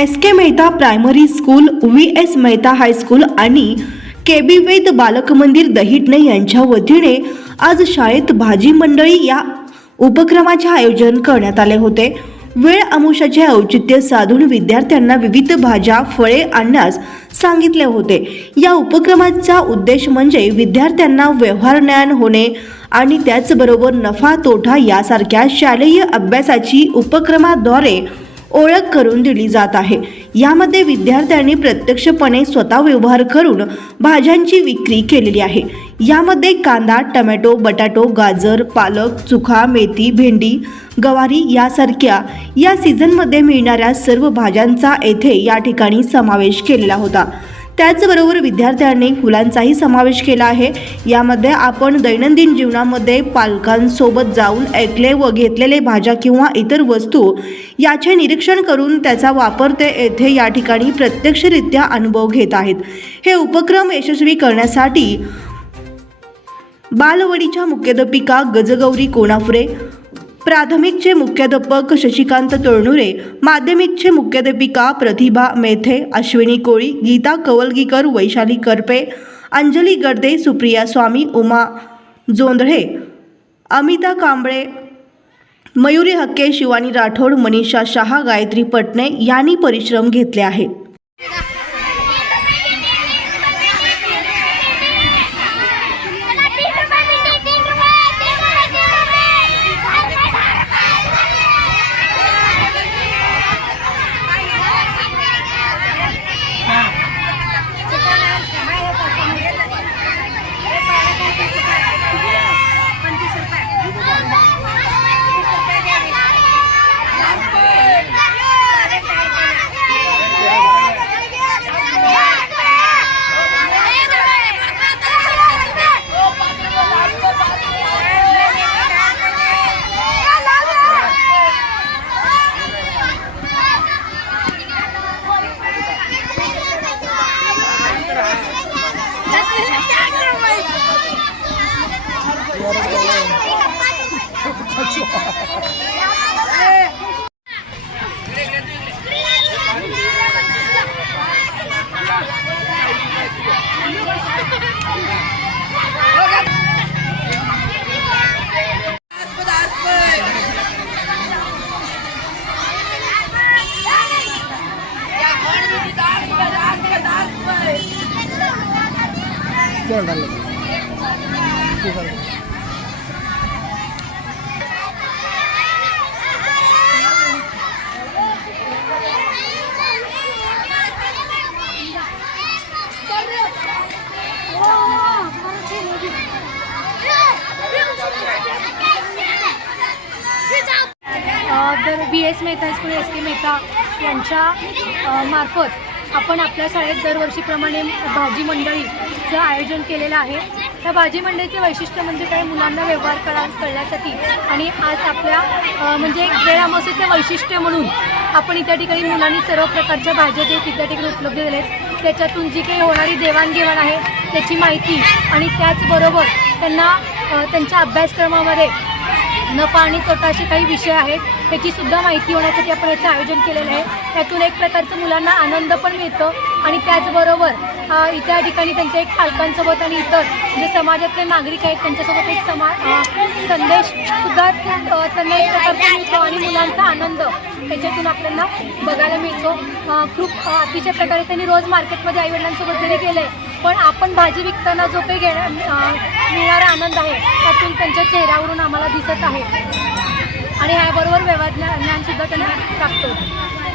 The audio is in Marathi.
S K Mehta primary school V S Mehta high school आणि के बी वेद बालक मंदिर दहिटणे यांच्या वतीने आज शाळेत भाजी मंडळी या उपक्रमाचे आयोजन करण्यात आले होते. वेळ अमुषाचे औचित्य साधून विद्यार्थ्यांना विविध भाज्या फळे आणण्यास सांगितले होते. या उपक्रमाचा उद्देश म्हणजे विद्यार्थ्यांना व्यवहार ज्ञान होणे आणि त्याचबरोबर नफा तोटा यासारख्या शालेय अभ्यासाची उपक्रमाद्वारे ओळख करून दिली जात आहे. यामध्ये विद्यार्थ्यांनी प्रत्यक्षपणे स्वतः व्यवहार करून भाज्यांची विक्री केलेली आहे. यामध्ये कांदा टमॅटो बटाटो गाजर पालक चुका मेथी भेंडी गवारी यासारख्या या सीझनमध्ये मिळणाऱ्या सर्व भाज्यांचा येथे या ठिकाणी समावेश केलेला होता. त्याचबरोबर विद्यार्थ्यांनी फुलांचाही समावेश केला आहे. यामध्ये आपण दैनंदिन जीवनामध्ये पालकांसोबत जाऊन ऐकले व घेतलेले भाज्या किंवा इतर वस्तू याचे निरीक्षण करून त्याचा वापर ते येथे या ठिकाणी प्रत्यक्षरित्या अनुभव घेत आहेत. हे उपक्रम यशस्वी करण्यासाठी बालवडीच्या मुख्याध्यापिका गजगौरी कोणाफुरे प्राथमिकचे मुख्याध्यापक शशिकांत तळणुरे माध्यमिकचे मुख्याध्यापिका प्रतिभा मेथे अश्विनी कोळी गीता कवलगीकर वैशाली करपे अंजली गर्दे सुप्रिया स्वामी उमा जोंधळे अमिता कांबळे मयुरी हक्के शिवानी राठोड मनीषा शहा गायत्री पटणे यांनी परिश्रम घेतले आहेत. अ, तर B S Mehta high school S K Mehta यांच्या मार्फत आपण आपल्या शाळेत दरवर्षीप्रमाणे भाजी मंडळीचं आयोजन केलेलं आहे. त्या भाजी मंडळीचे वैशिष्ट्य म्हणजे काय? मुलांना व्यवहार करा कळण्यासाठी आणि आज आपल्या म्हणजे एक वेळामोसेचे वैशिष्ट्य म्हणून आपण इत्या ठिकाणी मुलांनी सर्व प्रकारच्या भाज्या जे तिथल्या ठिकाणी उपलब्ध झाल्या आहेत त्याच्यातून जी काही होणारी देवाणघेवाण आहे त्याची माहिती आणि त्याचबरोबर त्यांना त्यांच्या अभ्यासक्रमामध्ये नफा आणि तोटा असे काही विषय आहेत. त्याची सुद्धा माहिती होण्यासाठी आपण याचं आयोजन केलेलं आहे. त्यातून एक प्रकारचं मुलांना आनंद पण मिळतो आणि त्याचबरोबर अ, इतर ठिकाणी त्यांच्या एक पालकांसोबत आणि इतर जे समाजातले नागरिक आहेत त्यांच्यासोबत एक समा संदेश सुद्धा त्यांना एक प्रकारचा मिळतो आणि मुलांचा आनंद त्याच्यातून आपल्याला बघायला मिळतो. खूप अतिशय प्रकारे त्यांनी रोज मार्केटमध्ये आईवडिलांसोबत जरी आहे पण आपण भाजी विकताना जो काही घेण्या मिळणारा आनंद आहे त्यातून त्यांच्या चेहऱ्यावरून आम्हाला दिसत आहे. आणि ह्याबरोबर व्यवहार ज्ञानसुद्धा त्यांना प्राप्त होतं.